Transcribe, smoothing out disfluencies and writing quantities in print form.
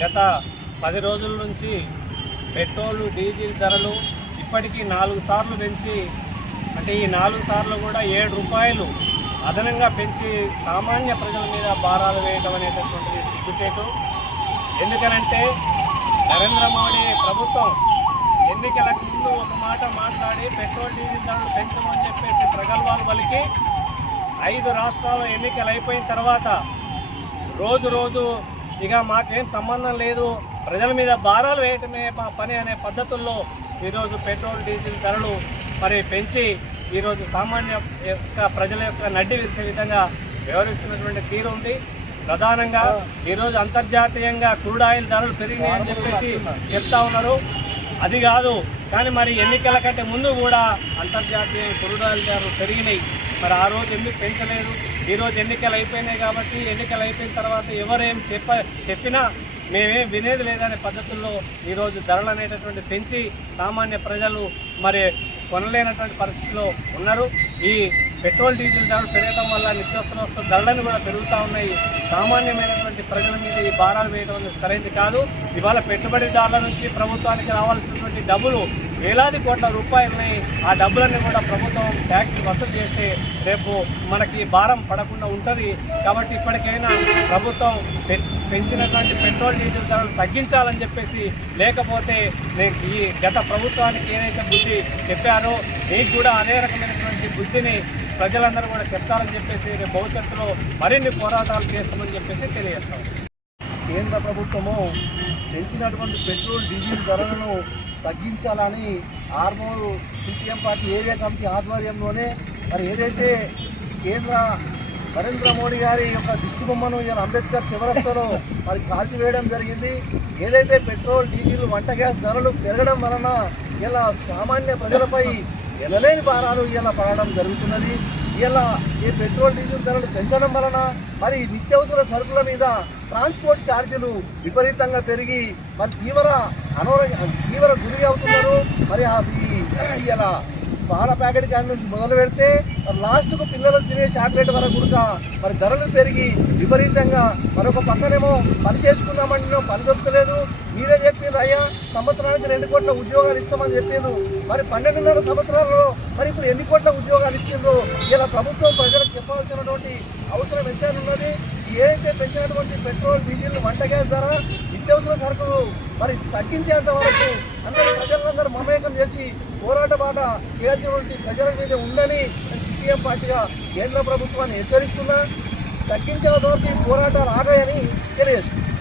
గత 10 రోజుల నుంచి పెట్రోల్ డీజిల్ ధరలు ఇప్పటికీ 4 సార్లు పెంచి, అంటే ఈ 4 సార్లు కూడా 7 రూపాయలు అదనంగా పెంచి సామాన్య ప్రజల మీద భారాలు వేయటం అనేటటువంటిది సిగ్గుచేటు. ఎందుకనంటే నరేంద్ర మోడీ ప్రభుత్వం ఎన్నికలకు ముందు ఒక మాట మాట్లాడి పెట్రోల్ డీజిల్ ధరలు పెంచమని చెప్పేసి ప్రగల్భాలు పలికి 5 రాష్ట్రాల ఎన్నికలు అయిపోయిన తర్వాత రోజు ఇక మాకేం సంబంధం లేదు, ప్రజల మీద భారాలు వేయటమే మా పని అనే పద్ధతుల్లో ఈరోజు పెట్రోల్ డీజిల్ ధరలు మరి పెంచి ఈరోజు సామాన్య ప్రజల యొక్క నడ్డి విరిసే విధంగా వ్యవహరిస్తున్నటువంటి తీరు ఉంది. ప్రధానంగా ఈరోజు అంతర్జాతీయంగా క్రూడ్ ఆయిల్ ధరలు పెరిగినాయని చెప్పేసి చెప్తా ఉన్నారు. అది కాదు, కానీ మరి ఎన్నికల కంటే ముందు కూడా అంతర్జాతీయ క్రూడ్ ఆయిల్ ధరలు పెరిగినాయి. మరి ఆ రోజు ఎందుకు పెంచలేదు? ఈరోజు ఎన్నికలు అయిపోయినాయి కాబట్టి ఎన్నికలు అయిపోయిన తర్వాత ఎవరేం చెప్పినా మేమేం వినేది లేదనే పద్ధతుల్లో ఈరోజు ధరలు అనేటటువంటి పెంచి సామాన్య ప్రజలు మరి కొనలేనటువంటి పరిస్థితిలో ఉన్నారు. ఈ పెట్రోల్ డీజిల్ ధరలు పెరగడం వల్ల నిత్యావసర వస్తువుల ధరలను కూడా పెరుగుతూ ఉన్నాయి. సామాన్యమైనటువంటి ప్రజల మీద ఈ భారాలు వేయడం అనేది సరైనది కాదు. ఇవాళ పెట్టుబడిదారుల నుంచి ప్రభుత్వానికి రావాల్సినటువంటి డబ్బులు వేలాది కోట్ల రూపాయలని, ఆ డబ్బులన్నీ కూడా ప్రభుత్వం ట్యాక్స్ వసూలు చేస్తే రేపు మనకి భారం పడకుండా ఉంటుంది. కాబట్టి ఇప్పటికైనా ప్రభుత్వం పెంచినటువంటి పెట్రోల్ డీజిల్ ధరలు తగ్గించాలని చెప్పేసి, లేకపోతే ఈ గత ప్రభుత్వానికి ఏదైతే బుద్ధి చెప్పారో మీకు కూడా అదే రకమైనటువంటి బుద్ధిని ప్రజలందరూ కూడా చెప్తారని చెప్పేసి రేపు భవిష్యత్తులో మరిన్ని పోరాటాలు చేస్తామని చెప్పేసి తెలియజేస్తాం. కేంద్ర ప్రభుత్వము పెంచినటువంటి పెట్రోల్ డీజిల్ ధరలను తగ్గించాలని Armoor CPM party area committee ఆధ్వర్యంలోనే మరి ఏదైతే కేంద్ర నరేంద్ర మోడీ గారి యొక్క దిష్టిబొమ్మను ఇలా అంబేద్కర్ చివరస్తలో మరి కాల్చివేయడం జరిగింది. ఏదైతే పెట్రోల్ డీజిల్ వంట గ్యాస్ ధరలు పెరగడం వలన ఇలా సామాన్య ప్రజలపై ఎనలేని భారాలు ఇలా పడడం జరుగుతున్నది. ఇలా ఈ పెట్రోల్ డీజిల్ ధరలు పెంచడం వలన మరి నిత్యావసర సరుకుల మీద ట్రాన్స్పోర్ట్ ఛార్జీలు విపరీతంగా పెరిగి మరి తీవ్ర గురి అవుతున్నారు. మరి ఇలా పాల ప్యాకెట్ కాడి నుంచి మొదలు పెడితే లాస్ట్కు పిల్లలు తినే చాక్లెట్ వరకు కూడా మరి ధరలు పెరిగి విపరీతంగా, మరొక పక్కనేమో పని చేసుకుందామంటే పని దొరకలేదు. మీరే చెప్పారు అయ్యా సంవత్సరానికి 2 కోట్ల ఉద్యోగాలు ఇస్తామని చెప్పారు. మరి 12.5 సంవత్సరాల్లో మరి ఇప్పుడు ఎన్ని కోట్ల ఉద్యోగాలు ఇచ్చిండ్రు? ఇలా ప్రభుత్వం ప్రజలకు చెప్పాల్సినటువంటి అవసరం ఎంతైనా ఉన్నది. ఏదైతే పెంచినటువంటి పెట్రోల్ డీజిల్ వంట గ్యాస్ ధర నిత్యావసర సరుకులు మరి తగ్గించేంత వరకు అందరూ ప్రజలందరూ మమేకం చేసి పోరాట బాట చేయాల్సినటువంటి ప్రజల మీద ఉందని సిపిఎం పార్టీగా కేంద్ర ప్రభుత్వాన్ని హెచ్చరిస్తున్నా. తగ్గించే వరకు పోరాటాలు ఆగాయని తెలియజేస్తున్నారు.